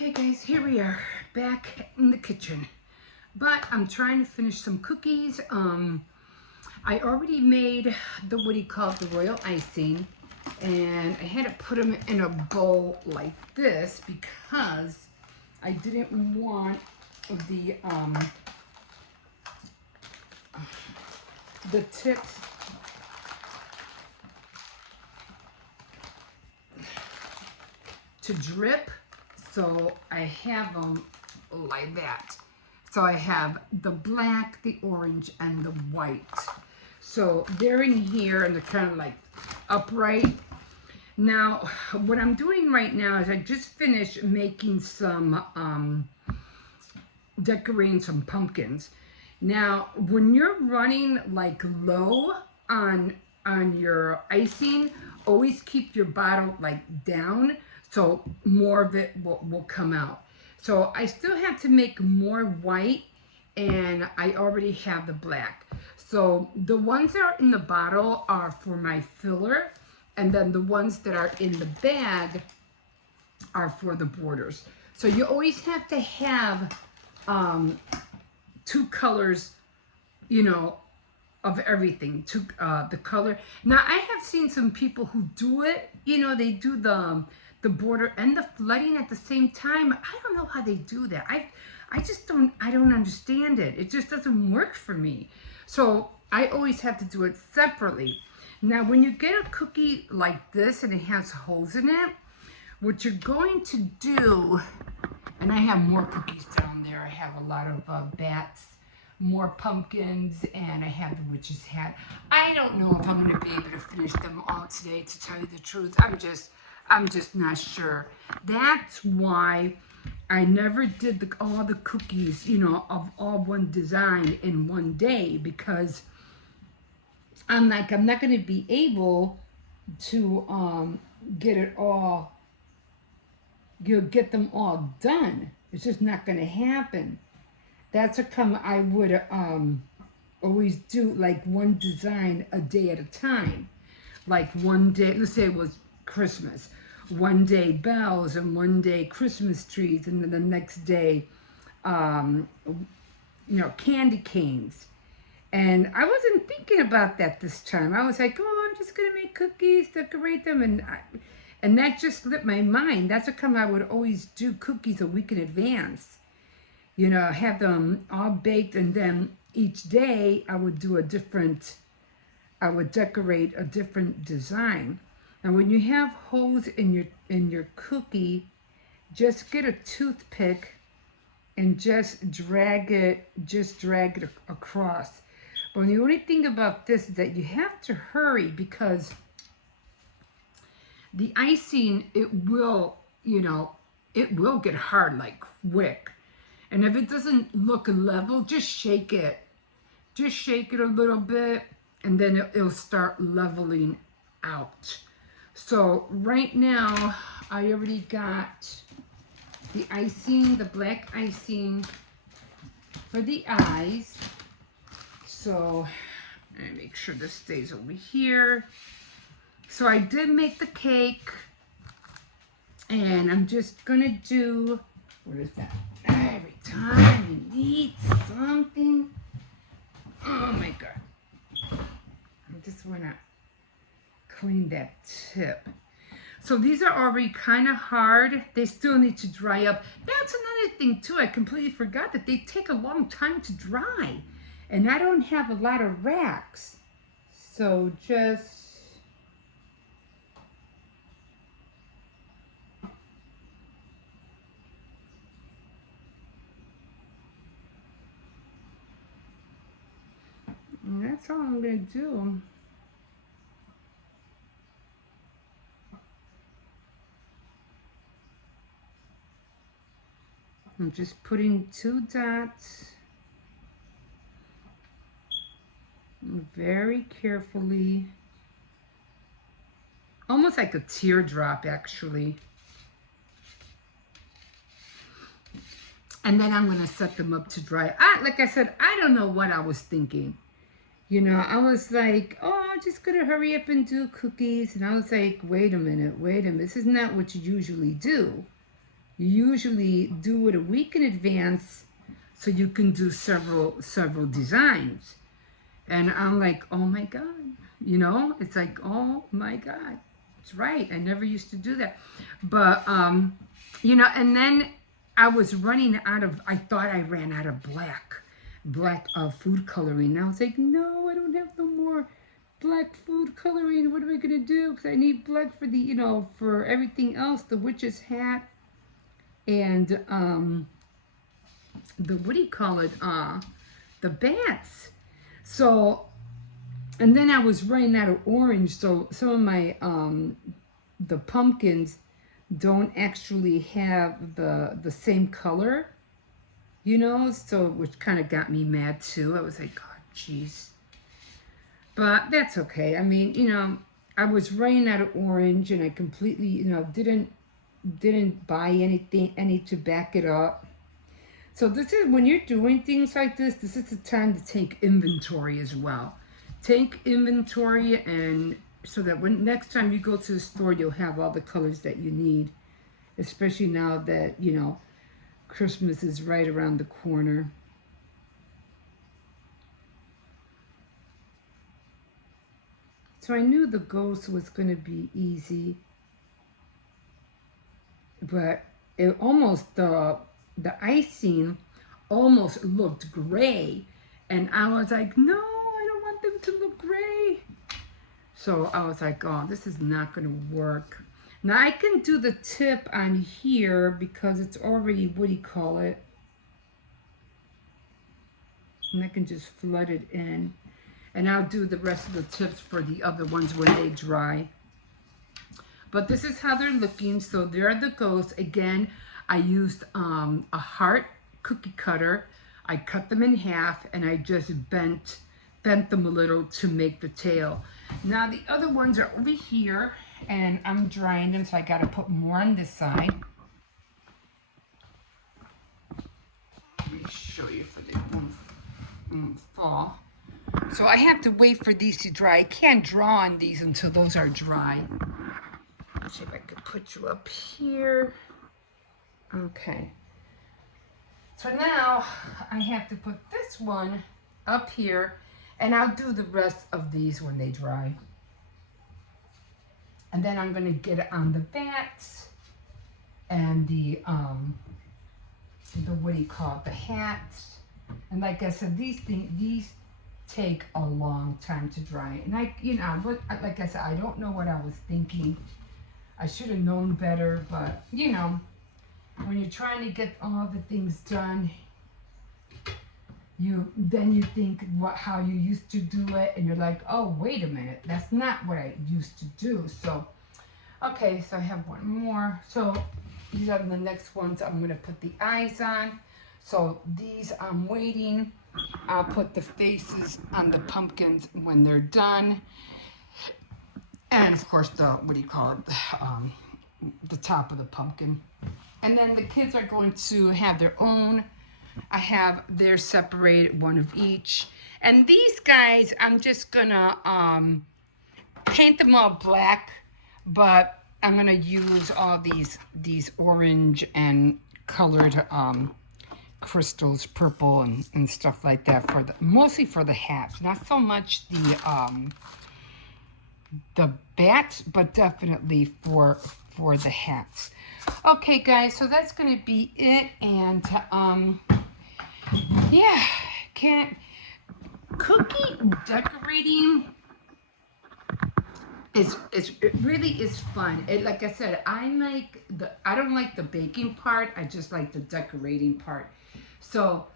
Okay guys, here we are back in the kitchen, but I'm trying to finish some cookies. I already made the, what do you call it, the royal icing, and I had to put them in a bowl like this because I didn't want the tips to drip, so I have them like that. So I have the black, the orange, and the white. So they're in here and they're kind of like upright. Now, what I'm doing right now is I just finished making some, decorating some pumpkins. Now, when you're running like low on your icing, always keep your bottle like down so more of it will come out. So I still have to make more white, and I already have the black. So the ones that are in the bottle are for my filler, and then the ones that are in the bag are for the borders. So you always have to have two colors, you know, of everything, to the color. Now I have seen some people who do it, you know, they do the border and the flooding at the same time. I don't know how they do that. I just don't understand it. It just doesn't work for me. So I always have to do it separately. Now when you get a cookie like this and it has holes in it, what you're going to do, and I have more cookies down there. I have a lot of bats, more pumpkins, and I have the witch's hat. I don't know if I'm going to be able to finish them all today, to tell you the truth. I'm just not sure. That's why I never did all the cookies, you know, of all one design in one day, because I'm not going to be able to get it all, get them all done. It's just not going to happen. That's how come I would always do like one design a day at a time. Like one day, let's say it was Christmas, one day bells, and one day Christmas trees, and then the next day, candy canes. And I wasn't thinking about that this time. I was like, oh, I'm just gonna make cookies, decorate them, and that just slipped my mind. That's how come I would always do cookies a week in advance. You know, have them all baked, and then each day I would decorate a different design. And when you have holes in your cookie, just get a toothpick and just drag it across. But the only thing about this is that you have to hurry, because the icing, it will get hard like quick. And if it doesn't look level, just shake it. Just shake it a little bit, and then it'll start leveling out. So right now, I already got the icing, the black icing for the eyes. So I make sure this stays over here. So I did make the cake, and I'm just gonna do, what is that? Every time you need something. Oh my God. I just want to clean that tip. So these are already kind of hard. They still need to dry up. That's another thing too. I completely forgot that they take a long time to dry. And I don't have a lot of racks. So just... and that's all I'm going to do. I'm just putting 2 dots very carefully, almost like a teardrop actually. And then I'm going to set them up to dry. Like I said, I don't know what I was thinking. You know, I was like, oh, I'm just going to hurry up and do cookies. And I was like, wait a minute. This is not what you usually do. you usually do it a week in advance so you can do several designs. And I'm like, oh my God, you know, it's like, oh my God, it's right. I never used to do that. But, you know, and then I was running out of, I thought I ran out of black food coloring. And I was like, no, I don't have no more black food coloring. What am I going to do? Because I need black for the, you know, for everything else, the witch's hat and the, what do you call it? The bats. So, and then I was running out of orange, so some of my the pumpkins don't actually have the same color, you know, so which kind of got me mad too. I was like, God, jeez. But that's okay. I mean, you know, I was running out of orange and I completely, you know, didn't buy any to back it up. So this is when you're doing things like this is the time to take inventory as well. Take inventory, and so that when next time you go to the store, you'll have all the colors that you need, especially now that, you know, Christmas is right around the corner. So I knew the ghost was going to be easy, but it almost, the icing almost looked gray, and I was like, no, I don't want them to look gray. So I was like, oh, this is not going to work. Now I can do the tip on here because it's already, what do you call it? And I can just flood it in. And I'll do the rest of the tips for the other ones when they dry. But this is how they're looking. So they're the ghosts. Again, I used a heart cookie cutter. I cut them in half and I just bent them a little to make the tail. Now the other ones are over here and I'm drying them, so I got to put more on this side. Let me show you for the fall. So I have to wait for these to dry. I can't draw on these until those are dry. Let's see if I can put you up here. Okay. So now I have to put this one up here, and I'll do the rest of these when they dry. And then I'm going to get it on the bats and the what do you call it, the hats. And like I said, these take a long time to dry. And I, you know, like I said, I don't know what I was thinking. I should have known better, but you know, when you're trying to get all the things done, you think how you used to do it, and you're like, oh, wait a minute, that's not what I used to do. So, okay, so I have one more. So these are the next ones I'm gonna put the eyes on. So these I'm waiting. I'll put the faces on the pumpkins when they're done. And of course the, what do you call it, the top of the pumpkin. And then the kids are going to have their own. I have theirs separated, one of each. And these guys, I'm just gonna paint them all black, but I'm gonna use all these orange and colored crystals, purple and stuff like that for the, mostly for the hats, not so much the bats, but definitely for the hats. Okay, guys, so that's gonna be it, and yeah, cookie decorating it really is fun. Like I said, I don't like the baking part. I just like the decorating part. So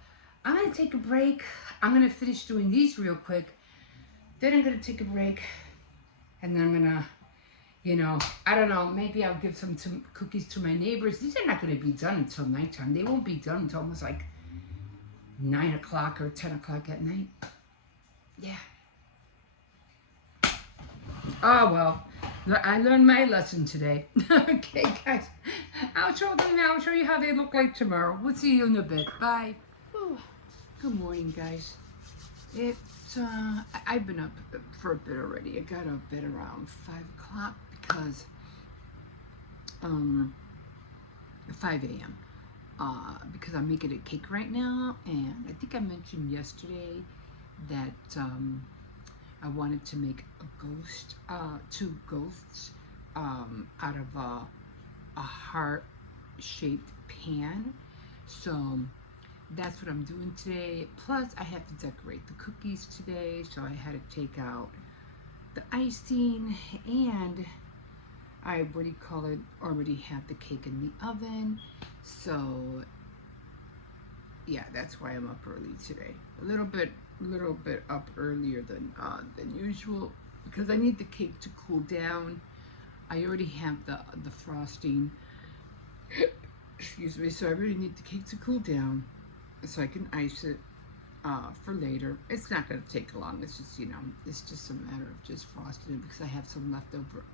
I'm gonna take a break. I'm gonna finish doing these real quick. Then I'm gonna take a break, and then I'm gonna, you know, I don't know, maybe I'll give some cookies to my neighbors. These are not gonna be done until nighttime. They won't be done until almost like 9 o'clock or 10 o'clock at night. Yeah. Oh, well, I learned my lesson today. Okay, guys, I'll show them now. I'll show you how they look like tomorrow. We'll see you in a bit. Bye. Oh, good morning, guys. It's, I've been up for a bit already. I got up at around 5 o'clock because, 5 a.m. Because I'm making a cake right now, and I think I mentioned yesterday that I wanted to make a ghost, 2 ghosts out of a heart-shaped pan. So that's what I'm doing today. Plus, I have to decorate the cookies today, so I had to take out the icing, and I already have the cake in the oven. So yeah, that's why I'm up early today. A little bit up earlier than usual, because I need the cake to cool down. I already have the frosting. Excuse me. So I really need the cake to cool down so I can ice it for later. It's not going to take long. It's just, it's just a matter of just frosting it, because I have some leftover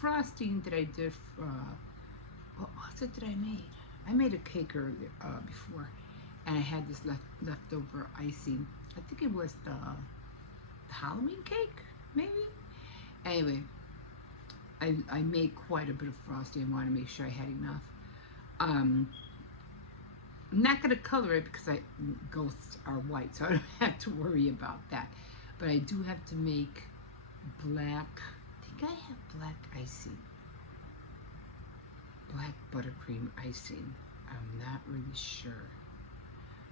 frosting that I did. What was it that I made? I made a cake earlier before, and I had this leftover icing. I think it was the Halloween cake, maybe. Anyway, I made quite a bit of frosting. I want to make sure I had enough. I'm not going to color it because ghosts are white, so I don't have to worry about that. But I do have to make black, I think I have black icing. Black buttercream icing. I'm not really sure.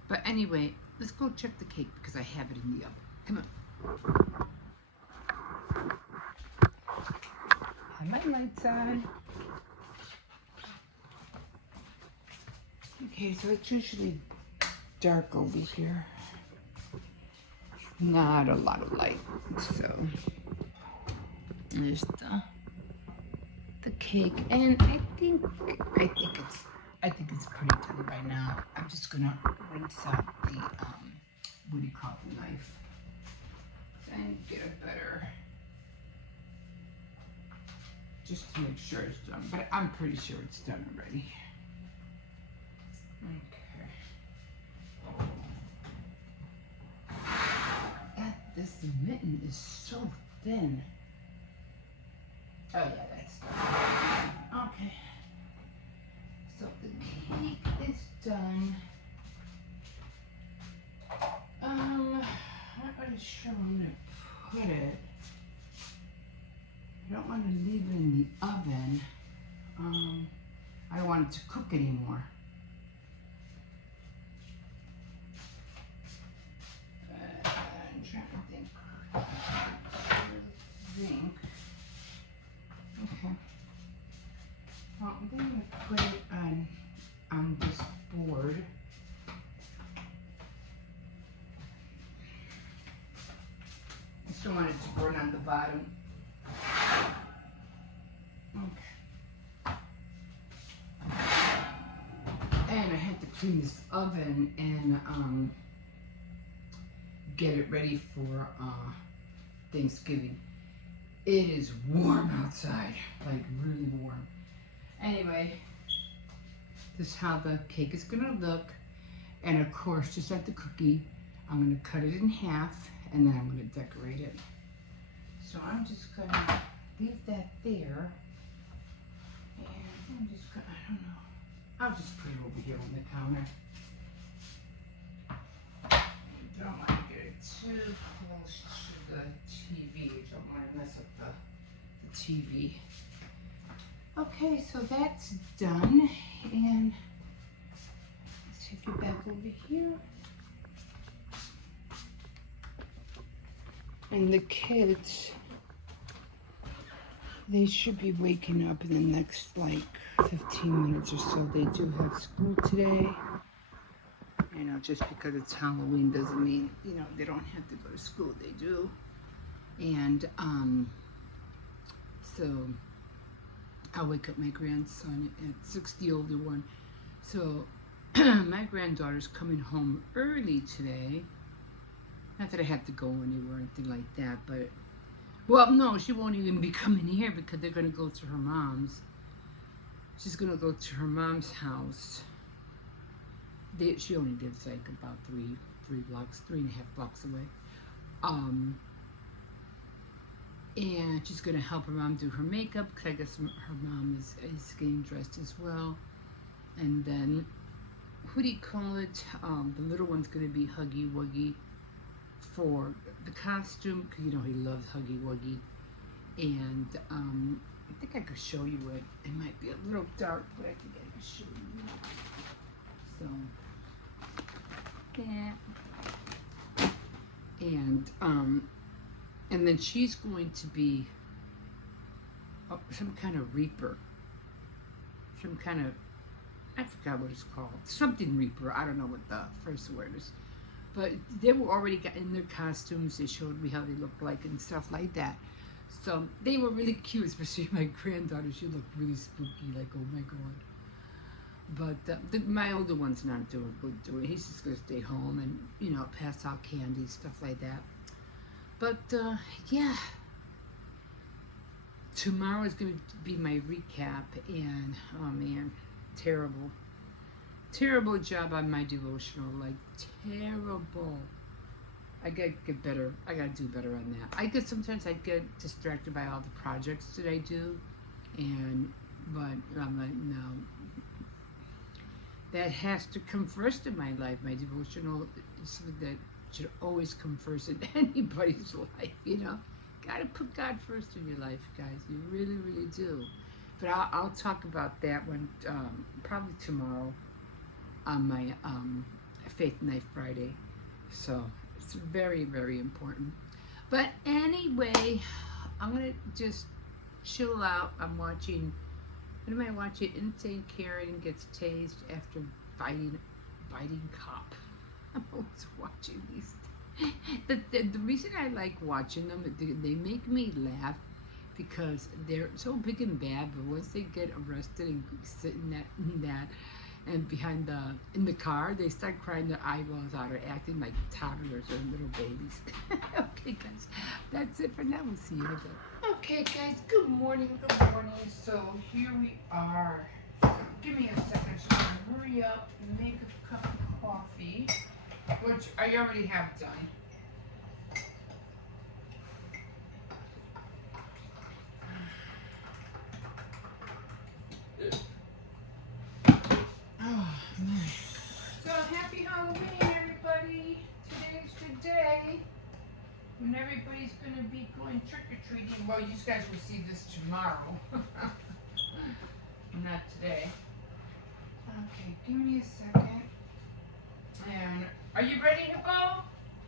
But anyway, let's go check the cake because I have it in the oven. Come on. Have my lights on. Okay, so it's usually dark over here. Not a lot of light, so there's the cake, and I think it's pretty done by now. I'm just gonna rinse out the what do you call it, the knife, and get a better, just to make sure it's done. But I'm pretty sure it's done already. Okay. This mitten is so thin. Oh yeah, that's done. Okay. So the cake is done. I'm not really sure where I'm gonna put it. I don't want to leave it in the oven. I don't want it to cook anymore. I'm trying to think. Okay. Well, I'm going to put it on this board. I still want it to burn on the bottom. Okay. And I had to clean this oven and get it ready for Thanksgiving. It is warm outside, like really warm. Anyway, this is how the cake is gonna look. And of course, just like the cookie, I'm gonna cut it in half and then I'm gonna decorate it. So I'm just gonna leave that there. And I'm just gonna, I don't know, I'll just put it over here on the counter. I don't want to get it too close to the TV. I don't want to mess up the TV. Okay, so that's done. And let's take it back over here. And the kids, they should be waking up in the next like 15 minutes or so. They do have school today. You know, just because it's Halloween doesn't mean, they don't have to go to school. They do. And so I'll wake up my grandson at 6, the older one. So my granddaughter's coming home early today. Not that I have to go anywhere or anything like that, but, well, no, she won't even be coming here because they're going to go to her mom's. She's going to go to her mom's house. She only lives like about 3.5 blocks away. And she's going to help her mom do her makeup because I guess her mom is getting dressed as well. And then, what do you call it? The little one's gonna be Huggy Wuggy for the costume, because you know he loves Huggy Wuggy. And I think I could show you it. It might be a little dark, but I think I can show you. So, that. And then she's going to be some kind of reaper. Some kind of, I forgot what it's called. Something reaper. I don't know what the first word is. But they were already got in their costumes. They showed me how they looked like and stuff like that. So they were really cute, especially my granddaughter. She looked really spooky, like, oh my God. But my older one's not doing good. He's just going to stay home and, you know, pass out candy, stuff like that. But, yeah. Tomorrow is going to be my recap, and, oh man, terrible. Terrible job on my devotional, like, terrible. I gotta get better. I gotta do better on that. Sometimes I get distracted by all the projects that I do, but I'm like, no. That has to come first in my life. My devotional is something that should always come first in anybody's life, you know? Gotta put God first in your life, guys. You really, really do. But I'll talk about that one probably tomorrow on my Faith Night Friday. So it's very, very important. But anyway, I'm going to just chill out. I'm watching, what am I watching? Insane Karen gets tased after biting cop. I'm always watching these. The reason I like watching them, they make me laugh because they're so big and bad, but once they get arrested and sit in that and in the car, they start crying their eyeballs out or acting like toddlers or little babies. Okay, guys, that's it for now. We'll see you in a bit. Okay, guys, good morning. So here we are. Give me a second so I can hurry up and make a cup of coffee, which I already have done. Oh, man. So happy Halloween, everybody. Today's the day when everybody's going to be going trick-or-treating. Well, you guys will see this tomorrow. Not today. Okay, give me a second. And are you ready to go?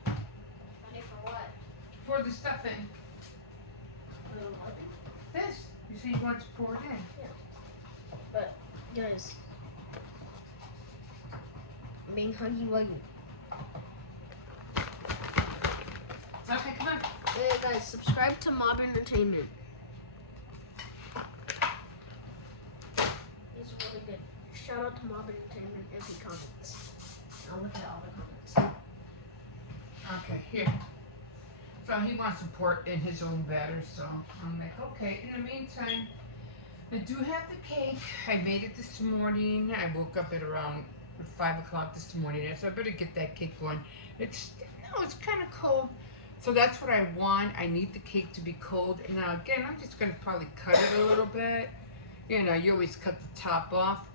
Ready for what? For the stuffing. For the what? This. You said you want to pour it in. Yeah. But, guys, I'm being Huggy Wuggy. Okay, come on. Hey, guys, subscribe to Mob Entertainment. He's really good. Shout out to Mob Entertainment if he comments. I'll look at all the comments. Okay, here. So he wants to pour it in his own batter, so I'm like, okay. In the meantime, I do have the cake. I made it this morning. I woke up at around 5 o'clock this morning, so I better get that cake going. It's kind of cold, so that's what I want. I need the cake to be cold. Now again, I'm just gonna probably cut it a little bit. You know, you always cut the top off.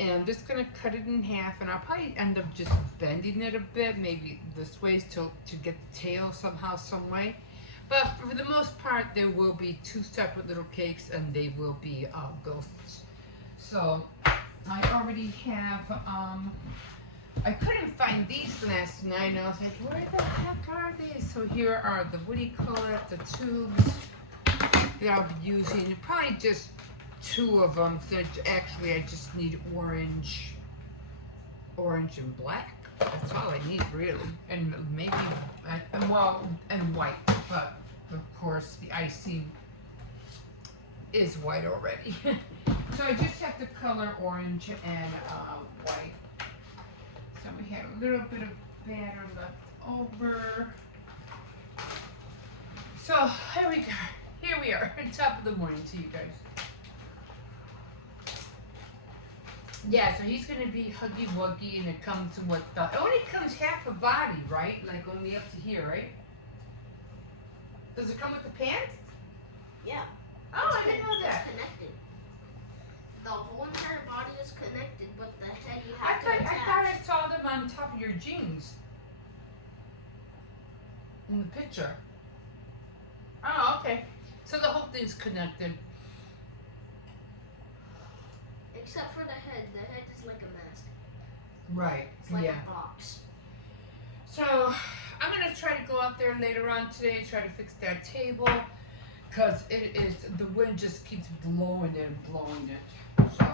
And I'm just gonna cut it in half, and I'll probably end up just bending it a bit, maybe this way to get the tail somehow, some way. But for the most part, there will be 2 separate little cakes, and they will be ghosts. So I already have, I couldn't find these last night, and I was like, where the heck are these? So here are the, what do you call it, the tubes that I'll be using. Probably just 2 of them. So actually, I just need orange and black. That's all I need, really, and maybe and white. But of course, the icing is white already. So I just have to color orange and white. So we had a little bit of batter left over. So here we go. Here we are, top of the morning to you guys. Yeah, so he's gonna be Huggy Wuggy, and it comes with it only comes half a body, right? Like only up to here, right? Does it come with the pants? Yeah. Oh, I didn't know that. Connected. the whole entire body is connected, but the head you I have to thought attach. I saw them on top of your jeans. In the picture. Oh, okay. So the whole thing's connected. Except for the head. The head is like a mask. Right. It's like Yeah. a box. So I'm gonna try to go out there later on today, try to fix that table, cause it is the wind just keeps blowing it and blowing it. So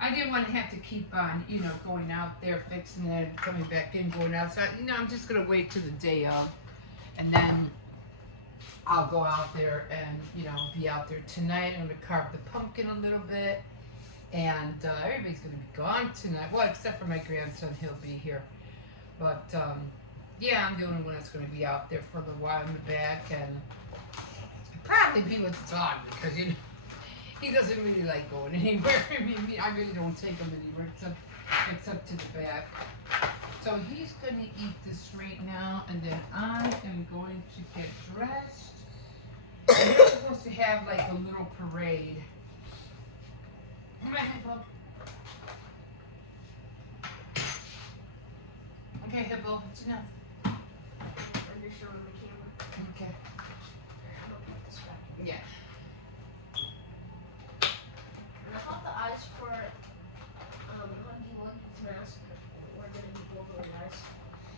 I didn't want to have to keep on, going out there fixing it, coming back in, going out. So I'm just gonna wait till the day of, and then I'll go out there and be out there tonight. I'm gonna carve the pumpkin a little bit, and everybody's gonna be gone tonight. Well, except for my grandson, he'll be here. But yeah, I'm the only one that's going to be out there for a little while in the back, and probably be with the dog because he doesn't really like going anywhere. I really don't take him anywhere except to the back. So he's going to eat this right now, and then I am going to get dressed. And we're supposed to have like a little parade. Come on, Hippo. Okay, Hippo, it's enough. I'm just showing the camera. Okay. I'm gonna put this back. Yeah. And I thought the eyes for Huggy Wuggy's mask were gonna be googly eyes.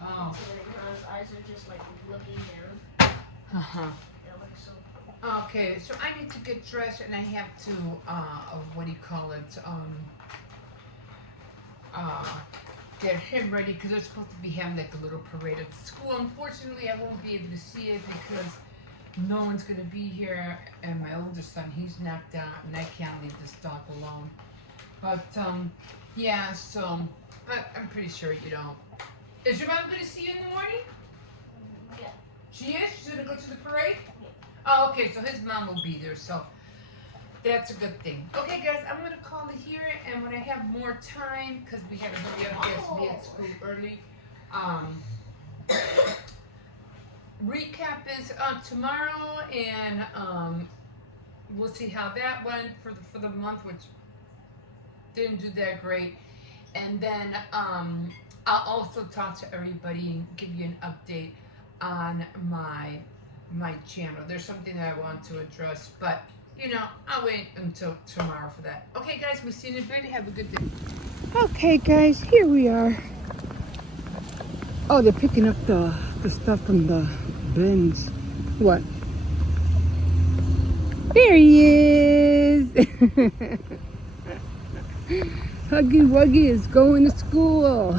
Oh. So his eyes are just like looking down. Uh-huh. It looks so cool. Okay, so I need to get dressed and I have to, what do you call it, get him ready because they're supposed to be having like a little parade at the school. Unfortunately, I won't be able to see it because no one's going to be here, and my oldest son, he's knocked out, and I can't leave this dog alone. But, yeah, so, but I'm pretty sure you don't. Is your mom going to see you in the morning? Yeah. She is? She's going to go to the parade? Oh, okay, so his mom will be there, so that's a good thing. Okay, guys, I'm going to call it here, and when I have more time, because we have to hurry up, we have to be at school early, recap is tomorrow, and we'll see how that went for the month, which didn't do that great. And then I'll also talk to everybody and give you an update on my channel. There's something that I want to address, but I'll wait until tomorrow for that. Okay, guys, we'll see you in a bit. Have a good day. Okay, guys, here we are. Oh, they're picking up the stuff from the bins. What? There he is. Huggy Wuggy is going to school.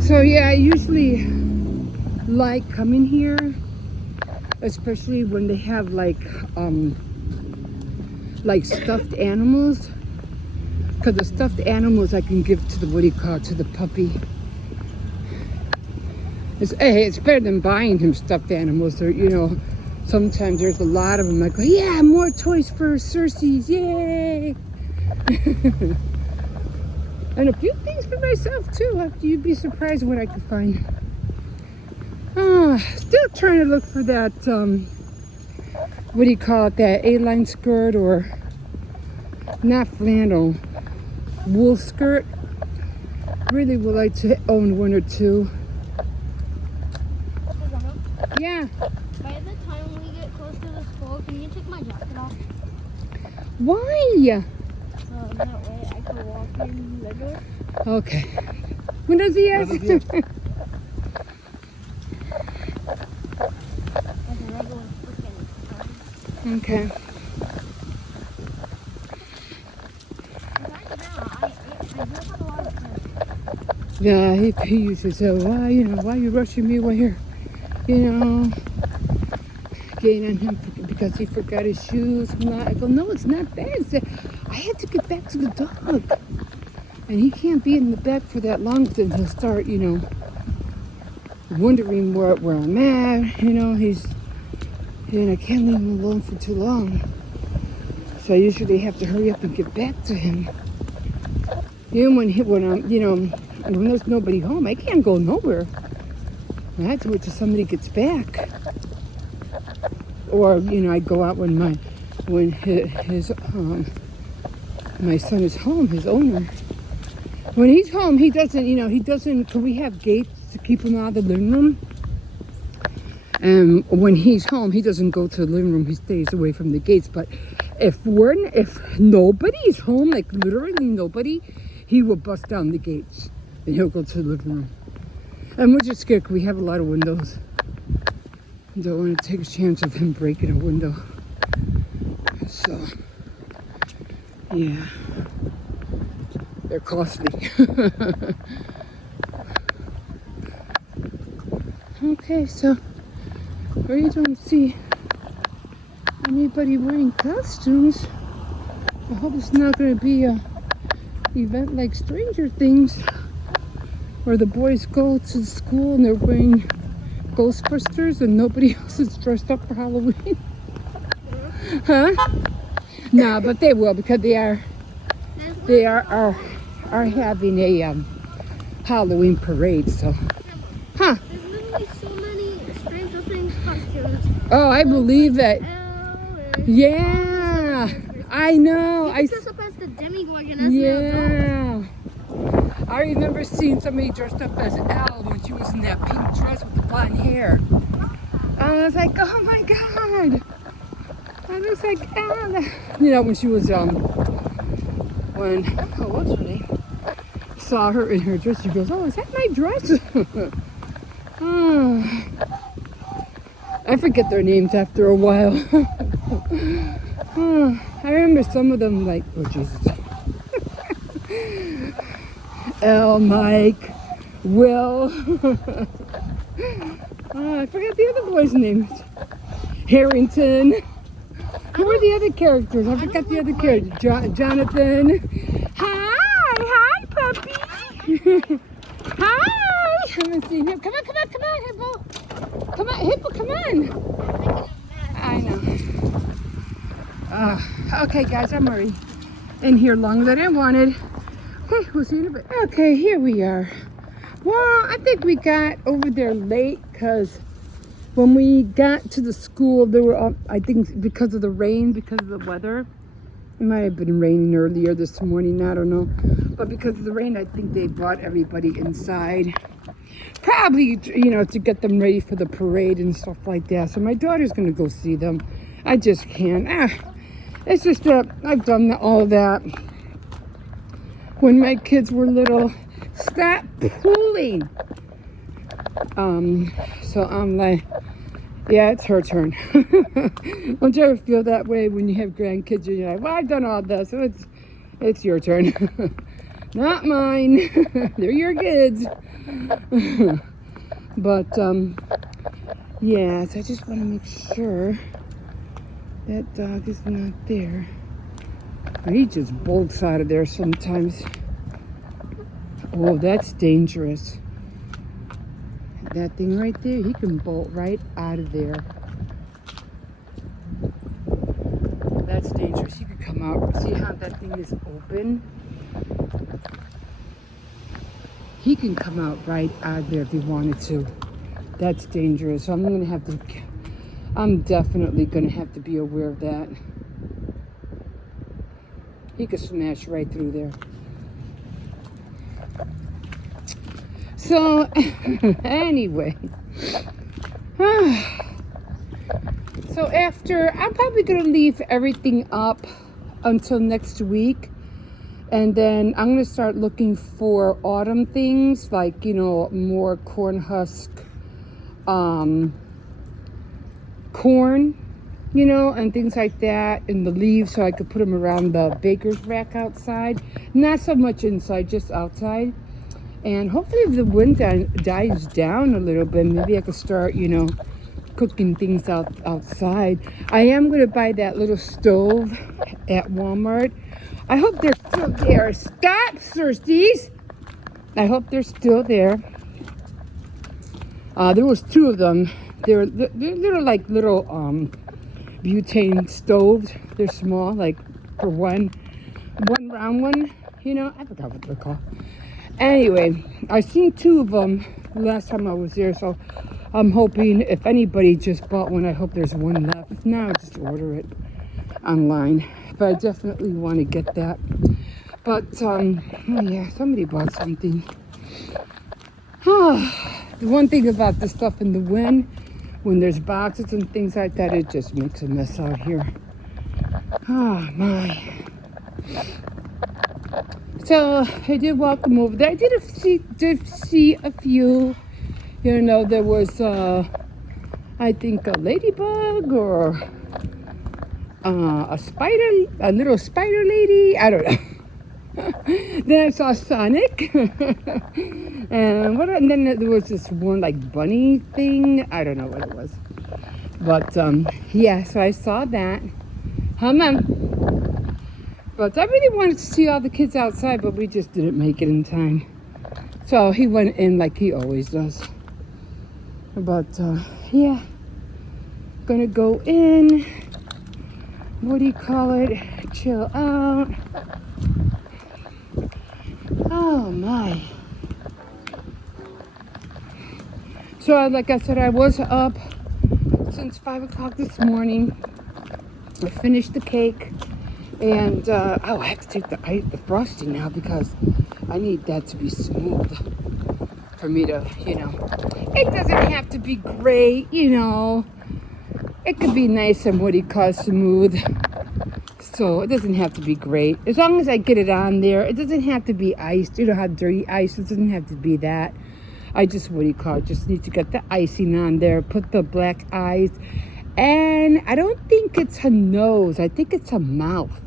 So yeah, I usually like coming here, especially when they have like stuffed animals, because the stuffed animals I can give to to the puppy. It's better than buying him stuffed animals. Or sometimes there's a lot of them. I go, yeah, more toys for Circe's, yay! And a few things for myself too. You'd be surprised what I could find. Still trying to look for that, what do you call it, that A-line skirt, or not flannel, wool skirt. Really would like to own one or two. Yeah. By the time we get close to the school, can you take my jacket off? Why? So that way I can walk in regular. Okay. When does he ask? Like a regular freaking. Okay. Right now, I do have a lot of time. Yeah, he usually says, why are you rushing me when you're, getting on him because he forgot his shoes. I go, no, it's not that. I had to get back to the dog. And he can't be in the back for that long, then he'll start, wondering where I'm at. I can't leave him alone for too long. So I usually have to hurry up and get back to him. When there's nobody home, I can't go nowhere. I have to wait till somebody gets back. or I go out when his my son is home, his owner. When he's home, he doesn't, because we have gates to keep him out of the living room. And when he's home, he doesn't go to the living room. He stays away from the gates. But if nobody's home, like literally nobody, he will bust down the gates and he'll go to the living room. And we're just scared because we have a lot of windows. Don't want to take a chance of him breaking a window. So, yeah. They're costly. Okay, so we don't see anybody wearing costumes. I hope it's not going to be a event like Stranger Things, where the boys go to school and they're wearing Ghostbusters and nobody else is dressed up for Halloween. Huh? No, but they will, because they are having a Halloween parade. So, huh? There's literally so many Stranger Things costumes. Oh, I believe it. And Yeah, I know. you can dress up as the Demogorgon as Yeah. I remember seeing somebody dressed up as Elle when she was in that pink dress with the blonde hair. I was like, oh my God. I was like, Elle. When she was, what's her name? Saw her in her dress. She goes, oh, is that my dress? Oh, I forget their names after a while. Oh, I remember some of them like, oh Jesus. Elle, Mike, Will. Oh, I forgot the other boys' names. Harrington. Who were the other characters? I forgot the other characters. Jonathan. Hi, puppy. Hi. Let me see him. Come on, Hippo. Come on, Hippo, come on. I know. Okay, guys, I'm already in here longer than I wanted. Okay, we'll see you in a bit. Okay, here we are. Well, I think we got over there late because when we got to the school, they were up, I think because of the rain, because of the weather. It might have been raining earlier this morning, I don't know. But because of the rain, I think they brought everybody inside. Probably, to get them ready for the parade and stuff like that. So my daughter's going to go see them. I just can't. It's just that I've done all that when my kids were little. Stop pulling. So I'm like, yeah, it's her turn. Don't you ever feel that way when you have grandkids and you're like, well, I've done all this, so it's your turn. Not mine. They're your kids. But yeah, so I just want to make sure that dog is not there. He just bolts out of there sometimes. Oh, that's dangerous. That thing right there, he can bolt right out of there. That's dangerous. He could come out. See how that thing is open? He can come out right out of there if he wanted to. That's dangerous. So I'm definitely gonna have to be aware of that. He could smash right through there. So, anyway. So I'm probably going to leave everything up until next week. And then I'm going to start looking for autumn things, like, more corn husk, corn, and things like that, and the leaves, so I could put them around the baker's rack outside. Not so much inside, just outside. And hopefully if the wind dies down a little bit, maybe I could start, cooking things outside. I am going to buy that little stove at Walmart. I hope they're still there. Stop, Cersei's! I hope they're still there. There was 2 of them. They're like little butane stoves. They're small, like for one round one. I forgot what they're called. Anyway, I seen 2 of them last time I was there, so I'm hoping if anybody just bought one, I hope there's one left. If not, just order it online. But I definitely want to get that. But oh yeah, somebody bought something. The one thing about the stuff in the wind, when there's boxes and things like that, it just makes a mess out here. Oh my. So I did walk them over there. I did see a few. You know, there was I think a ladybug or a little spider lady. I don't know. Then I saw Sonic, and then there was this one like bunny thing. I don't know what it was, but yeah. So I saw that. But I really wanted to see all the kids outside, but we just didn't make it in time. So he went in like he always does. But yeah, gonna go in. What do you call it? Chill out. Oh my. So like I said, I was up since 5 o'clock this morning. I finished the cake, and I have to take the frosting now because I need that to be smooth for me to, you know. It doesn't have to be great, you know. It could be nice and what do you call smooth. So it doesn't have to be great. As long as I get it on there, it doesn't have to be iced. You know how dirty ice, it doesn't have to be that. I just, just need to get the icing on there, put the black eyes. And I don't think it's a nose. I think it's a mouth.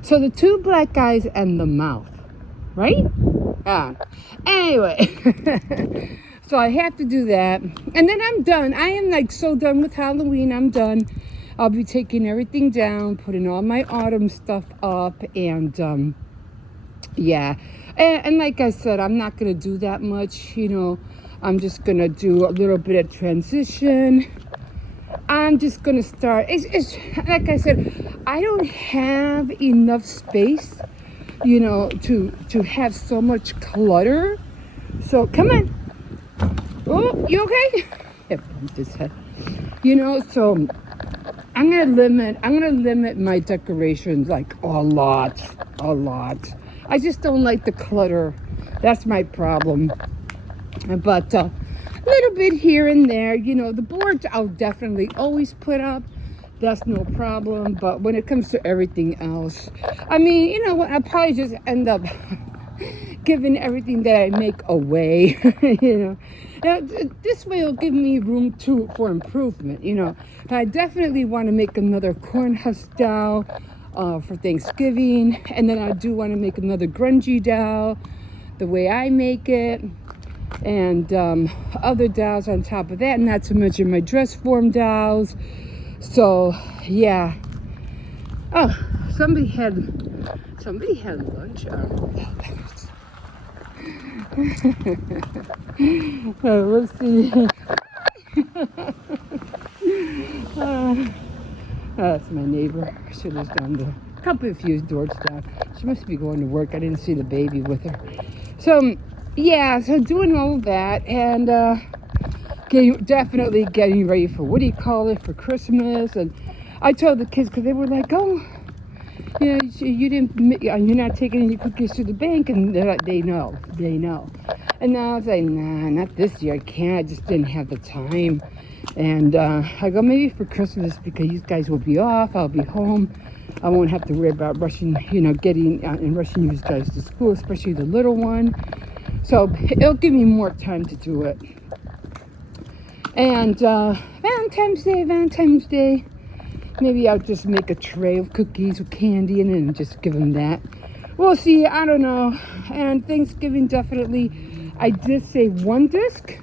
So the 2 black eyes and the mouth, right? Anyway, so I have to do that. And then I'm done. I am like so done with Halloween. I'm done. I'll be taking everything down, putting all my autumn stuff up, and yeah. And like I said, I'm not going to do that much, you know. I'm just going to do a little bit of transition. I'm just going to start. It's like I said, I don't have enough space, you know, to have so much clutter. So come on. Oh, you okay? Yeah, bumped his head. You know, so I'm gonna limit my decorations like a lot. I just don't like the clutter. That's my problem. But a little bit here and there, you know, the boards I'll definitely always put up. That's no problem. But when it comes to everything else, I mean, you know what? I'll probably just end up giving everything that I make away, you know. This way it'll give me room for improvement, you know. I definitely want to make another corn husk doll for Thanksgiving, and then I do want to make another grungy doll the way I make it, and other dolls on top of that, not to mention my dress form dolls. So yeah. Oh, somebody had lunch. Let's see. That's my neighbor. I should have done the couple of few doors down. She must be going to work. I didn't see the baby with her. So yeah, so doing all of that, and definitely getting ready for what do you call it, for Christmas. And I told the kids, because they were like, oh, you know, you're not taking any cookies to the bank, and they're like, they know. And now I was like, nah, not this year. I can't. I just didn't have the time. And I go, maybe for Christmas, because you guys will be off. I'll be home. I won't have to worry about rushing, you know, getting and rushing you guys to school, especially the little one. So it'll give me more time to do it. And Valentine's Day, maybe I'll just make a tray of cookies with candy in it and just give them that. We'll see. I don't know. And Thanksgiving, definitely. I did say 1 disc,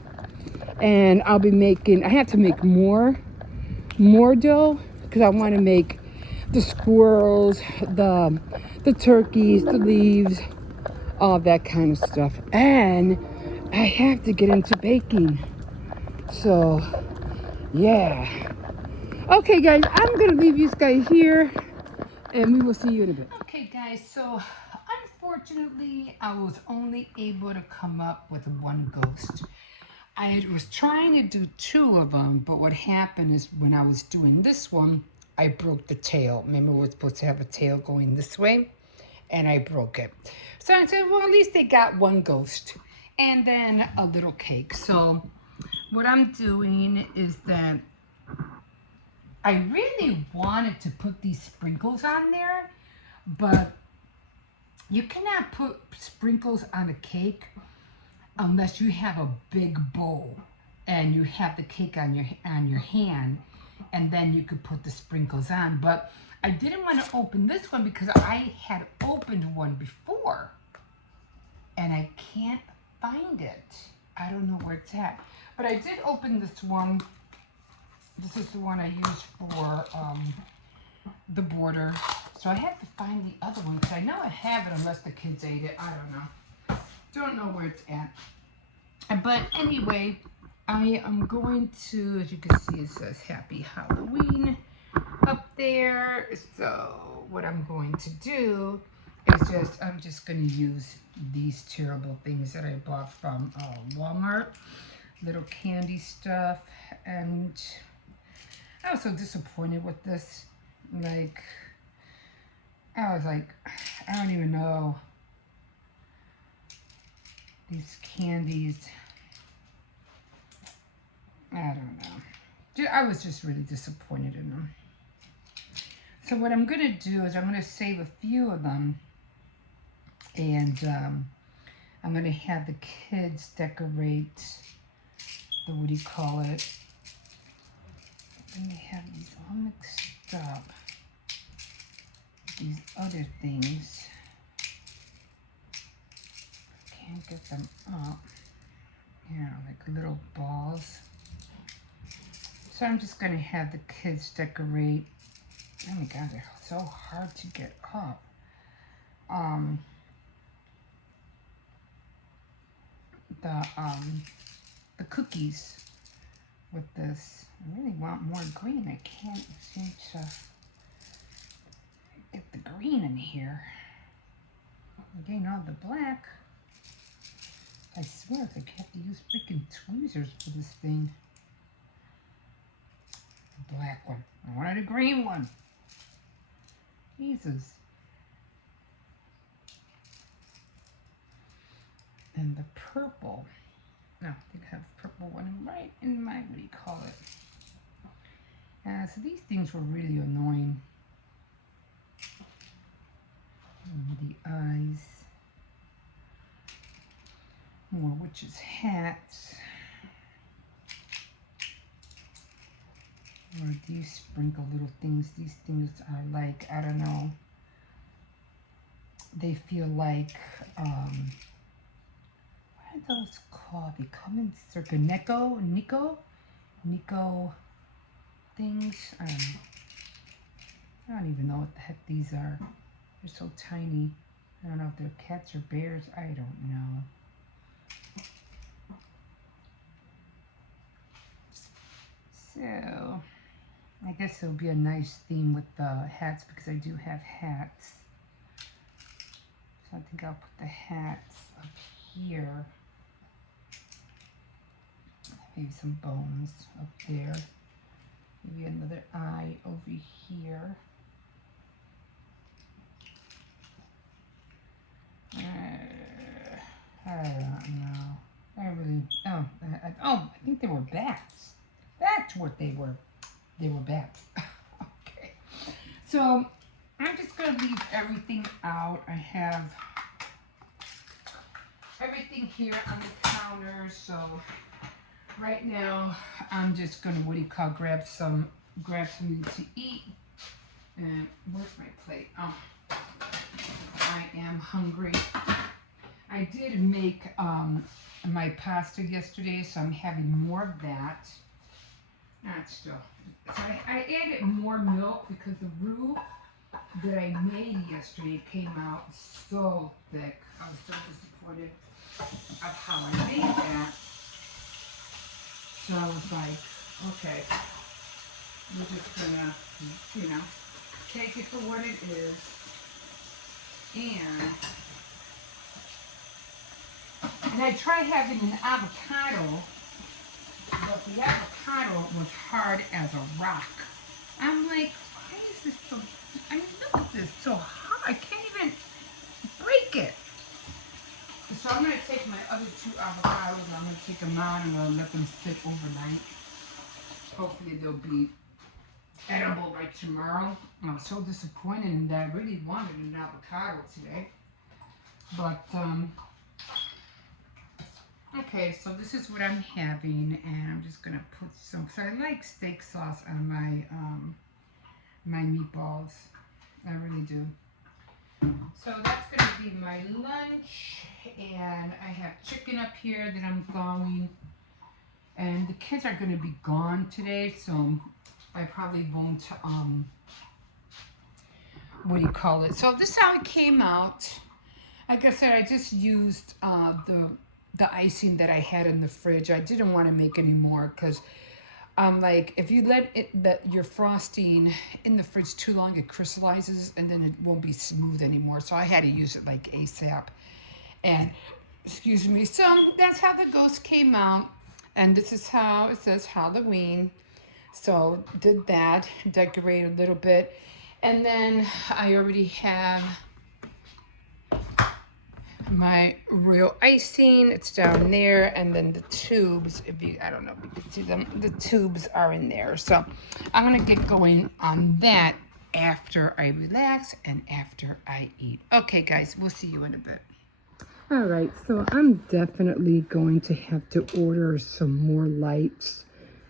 and I'll be making. I have to make more dough because I want to make the squirrels, the turkeys, the leaves, all that kind of stuff. And I have to get into baking. So, yeah. Okay, guys, I'm going to leave you guys here, and we will see you in a bit. Okay, guys, so unfortunately, I was only able to come up with 1 ghost. I was trying to do 2 of them, but what happened is when I was doing this one, I broke the tail. Remember, we're supposed to have a tail going this way, and I broke it. So I said, well, at least they got one ghost, and then a little cake. So what I'm doing is that I really wanted to put these sprinkles on there, but you cannot put sprinkles on a cake unless you have a big bowl and you have the cake on your hand, and then you could put the sprinkles on. But I didn't want to open this one because I had opened one before and I can't find it. I don't know where it's at. But I did open this one. This is the one I used for the border. So I have to find the other one because I know I have it unless the kids ate it. I don't know. Don't know where it's at. But anyway, I am going to, as you can see, it says Happy Halloween up there. So what I'm going to do is I'm just going to use these terrible things that I bought from Walmart. Little candy stuff. And I was so disappointed with this. Like, I was like, I don't even know. These candies, I don't know. I was just really disappointed in them. So what I'm going to do is I'm going to save a few of them, and I'm going to have the kids decorate the, what do you call it? And they have these all mixed up. These other things. Can't get them up. Yeah, like little balls. So I'm just going to have the kids decorate. Oh my God, they're so hard to get up. The cookies with this. I really want more green. I can't seem to get the green in here. I'm getting all the black. I swear, I have to use freaking tweezers for this thing. The black one. I wanted a green one. Jesus. And the purple. No, I think I have a purple one right in my, what do you call it? So these things were really annoying. And the eyes. More witches' hats. Or these sprinkle little things. These things are like, I don't know. They feel like, what are those called? They come in circle. Nico things. I don't even know what the heck these are. They're so tiny. I don't know if they're cats or bears. I don't know. So, I guess it'll be a nice theme with the hats because I do have hats. So I think I'll put the hats up here. Maybe some bones up there. Maybe another eye over here. I don't know. I really, I think they were bats. That's what they were. They were bats. Okay. So I'm just going to leave everything out. I have everything here on the counter. So right now I'm just going to, grab some to eat. And where's my plate? Oh, I am hungry. I did make my pasta yesterday, so I'm having more of that. Not still. So I added more milk because the roux that I made yesterday came out so thick. I was so disappointed of how I made that. So I was like, okay, we're just gonna, take it for what it is. And I tried having an avocado but the avocado was hard as a rock. I'm like, why is this so, I mean, look at this, so hard. I can't even break it. So I'm going to take my other 2 avocados, and I'm going to take them out and I'll let them sit overnight. Hopefully they'll be edible by tomorrow. I'm so disappointed in that. I really wanted an avocado today. But, okay, so this is what I'm having, and I'm just going to put some, because I like steak sauce on my, my meatballs. I really do. So that's going to be my lunch, and I have chicken up here that I'm thawing, and the kids are going to be gone today, so I probably won't, what do you call it? So this is how it came out. Like I said, I just used the icing that I had in the fridge. I didn't want to make any more because like if you let your frosting in the fridge too long, it crystallizes and then it won't be smooth anymore. So I had to use it like ASAP. And excuse me. So that's how the ghost came out. And this is how it says Halloween. So did that, decorate a little bit. And then I already have my real icing. It's down there, and then the tubes, if you, I don't know if you can see them, the tubes are in there. So I'm gonna get going on that after I relax and after I eat. Okay guys, we'll see you in a bit. All right, so I'm definitely going to have to order some more lights,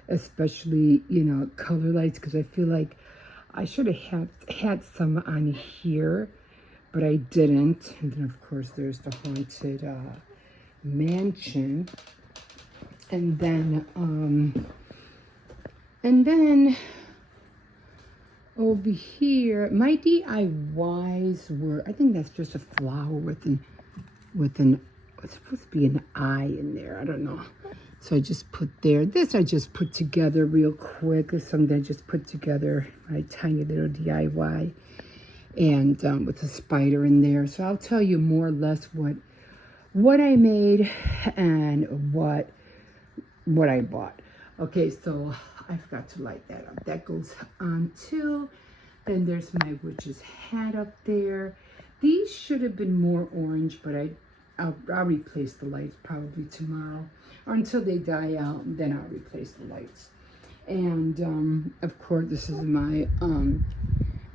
especially, you know, color lights, because I feel like I should have had some on here, but I didn't. And then of course there's the Haunted Mansion. And then over here, my DIYs were, I think that's just a flower with an, it's supposed to be an eye in there. I don't know. So I just put there. This I just put together real quick. It's something I just put together, my tiny little DIY. And with a spider in there. So I'll tell you more or less what I made and what I bought. Okay, so I forgot to light that up. That goes on too. Then there's my witch's hat up there. These should have been more orange, but I'll replace the lights probably tomorrow. Or until they die out, then I'll replace the lights. And of course this is my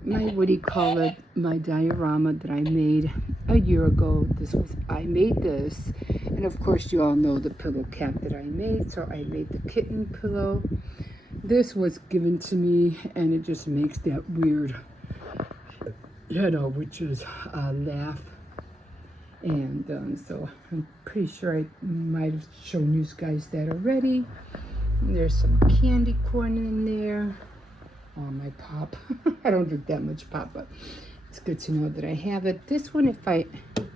what do you call it, my diorama that I made a year ago. I made this, and of course you all know the pillow cap that I made. So I made the kitten pillow. This was given to me, and it just makes that weird, you know, witch's laugh. And so I'm pretty sure I might have shown you guys that already. There's some candy corn in there. My pop. I don't drink that much pop, but it's good to know that I have it. This one, if I, let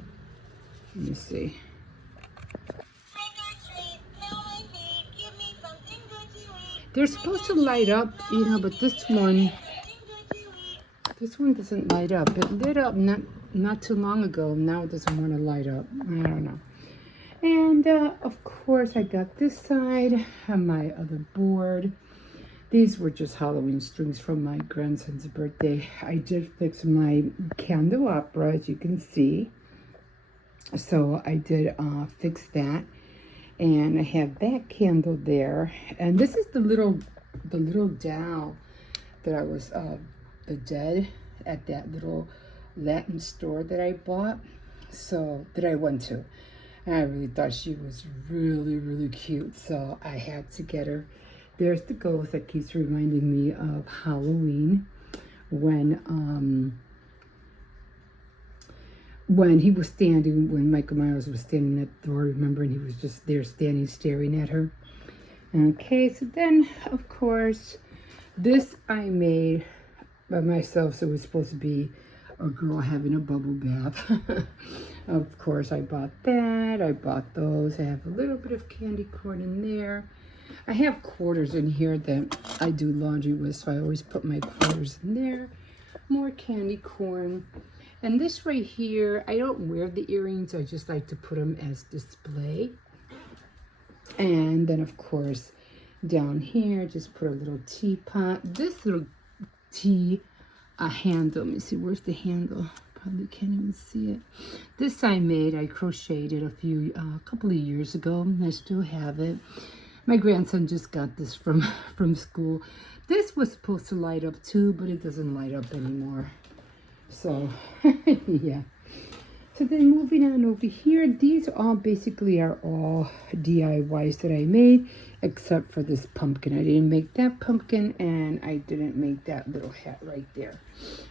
me see. They're supposed to light up, you know, but this one doesn't light up. It lit up not too long ago. Now it doesn't want to light up. I don't know. And of course, I got this side on my other board. These were just Halloween strings from my grandson's birthday. I did fix my candelabra, as you can see. So I did fix that. And I have that candle there. And this is the little doll that I was, the dead at that little Latin store that I bought. So, that I went to. And I really thought she was really, really cute. So I had to get her. There's the ghost that keeps reminding me of Halloween when he was standing, when Michael Myers was standing at the door, remember, and he was just there standing, staring at her. Okay, so then, of course, this I made by myself, so it was supposed to be a girl having a bubble bath. Of course, I bought that. I bought those. I have a little bit of candy corn in there. I have quarters in here that I do laundry with, so I always put my quarters in there. More candy corn. And this right here, I don't wear the earrings. I just like to put them as display. And then, of course, Down here, just put a little teapot. This little tea handle, let me see, where's the handle? Probably can't even see it. This I made, I crocheted a couple of years ago. I still have it. My grandson just got this from school. This was supposed to light up too, but it doesn't light up anymore. So, yeah. So then moving on over here, these all basically are all DIYs that I made, except for this pumpkin. I didn't make that pumpkin, and I didn't make that little hat right there,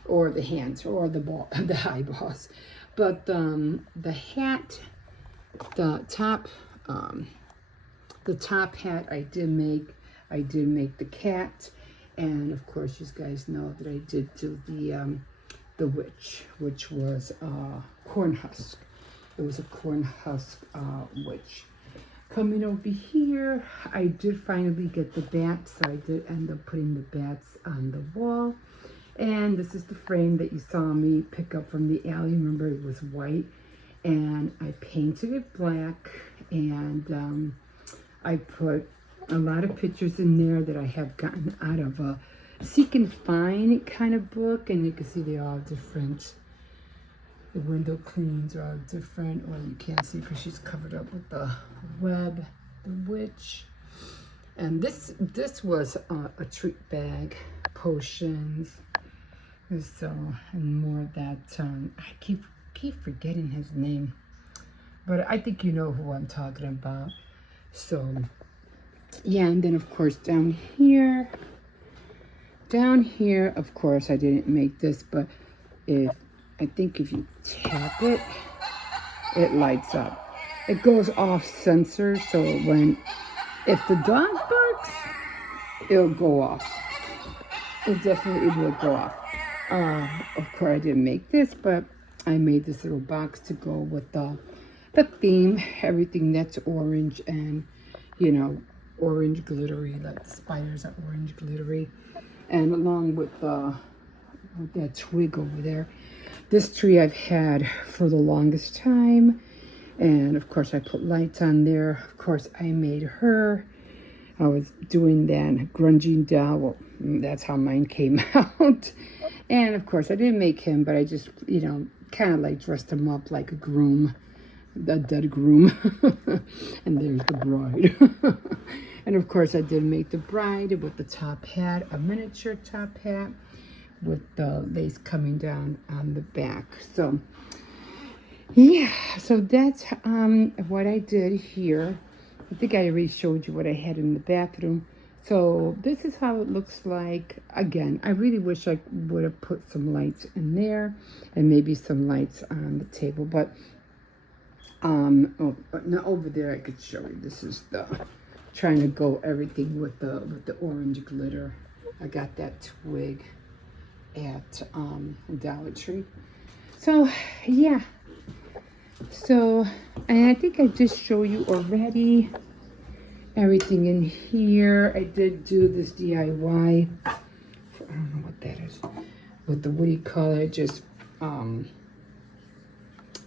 or the hands, or the ball, the eyeballs. But the hat, the top hat I did make. I did make the cat, and of course, you guys know that I did do the witch, which was corn husk. It was a corn husk witch. Coming over here, I did finally get the bats, so I did end up putting the bats on the wall. And this is the frame that you saw me pick up from the alley. Remember, it was white, and I painted it black, and I put a lot of pictures in there that I have gotten out of a Seek and Find kind of book, and you can see they're all different. The window cleans are all different. Well, you can't see because she's covered up with the web, the witch. And this was a treat bag, potions. So, and more of that. I keep forgetting his name, but I think you know who I'm talking about. So, yeah, and then of course down here, of course, I didn't make this, but I think if you tap it, it lights up. It goes off sensor, so if the dog barks, it'll go off. It definitely will go off. Of course, I didn't make this, but I made this little box to go with the theme, everything that's orange and, orange glittery, like the spiders are orange glittery. And along with that twig over there. This tree I've had for the longest time. And of course I put lights on there. Of course I made her. I was doing that grungy doll. Well, that's how mine came out. And of course I didn't make him, but I just, kind of like dressed him up like a groom. The dead groom. And there's the bride. And of course I did make the bride with the top hat, a miniature top hat with the lace coming down on the back. So yeah, so that's what I did here. I think I already showed you what I had in the bathroom. So this is how it looks like. Again, I really wish I would have put some lights in there and maybe some lights on the table, but now over there I could show you. This is trying to go everything with the orange glitter. I got that twig at Dollar Tree. So yeah, so and I think I just showed you already everything in here. I did do this DIY for, I don't know what that is, with the, what do you call it, just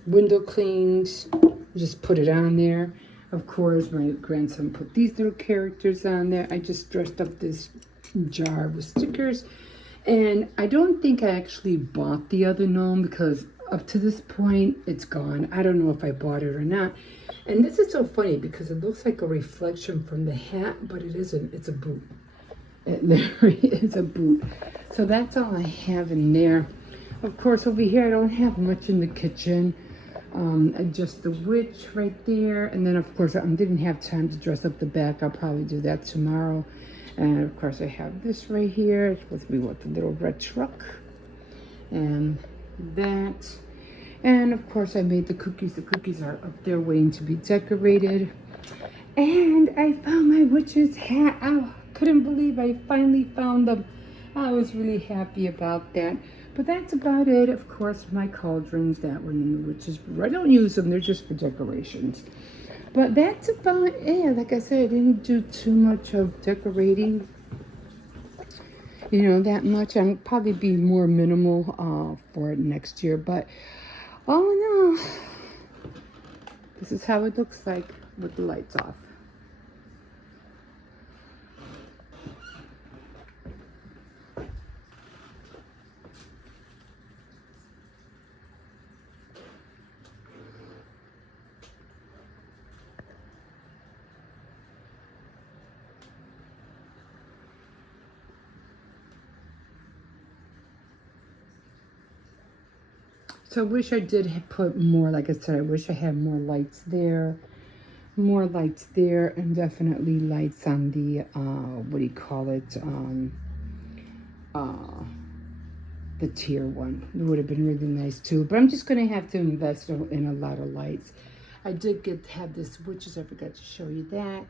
window cleans. Just put it on there. Of course, my grandson put these little characters on there. I just dressed up this jar with stickers. And I don't think I actually bought the other gnome because up to this point, it's gone. I don't know if I bought it or not. And this is so funny because it looks like a reflection from the hat, but it isn't. It's a boot. It literally is a boot. So that's all I have in there. Of course, over here, I don't have much in the kitchen. Just the witch right there. And then, of course, I didn't have time to dress up the back. I'll probably do that tomorrow. And, of course, I have this right here. It's supposed to be what, the little red truck. And that. And, of course, I made the cookies. The cookies are up there waiting to be decorated. And I found my witch's hat. I couldn't believe I finally found them. I was really happy about that. But that's about it. Of course, my cauldrons that were in the witch's brew. I don't use them. They're just for decorations. But that's about it. Like I said, I didn't do too much of decorating. That much. I'll probably be more minimal for next year. But, oh no. This is how it looks like with the lights off. So I wish I did put more, like I said, I wish I had more lights there. More lights there, and definitely lights on the, what do you call it? The tier one. It would have been really nice too. But I'm just going to have to invest in a lot of lights. I did have the switches. I forgot to show you that.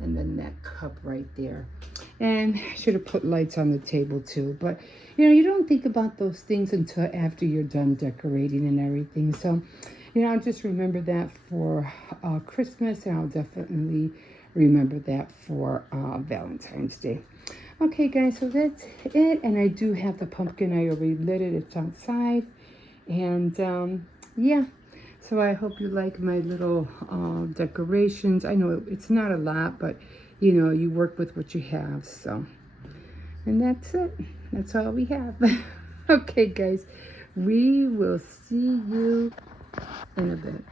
And then that cup right there. And I should have put lights on the table too. But, you know, you don't think about those things until after you're done decorating and everything. So, you know, I'll just remember that for Christmas. And I'll definitely remember that for Valentine's Day. Okay, guys, so that's it. And I do have the pumpkin. I already lit it. It's outside. And, yeah. So I hope you like my little decorations. I know it's not a lot, but, you know, you work with what you have. So, and that's it. That's all we have. Okay, guys. We will see you in a bit.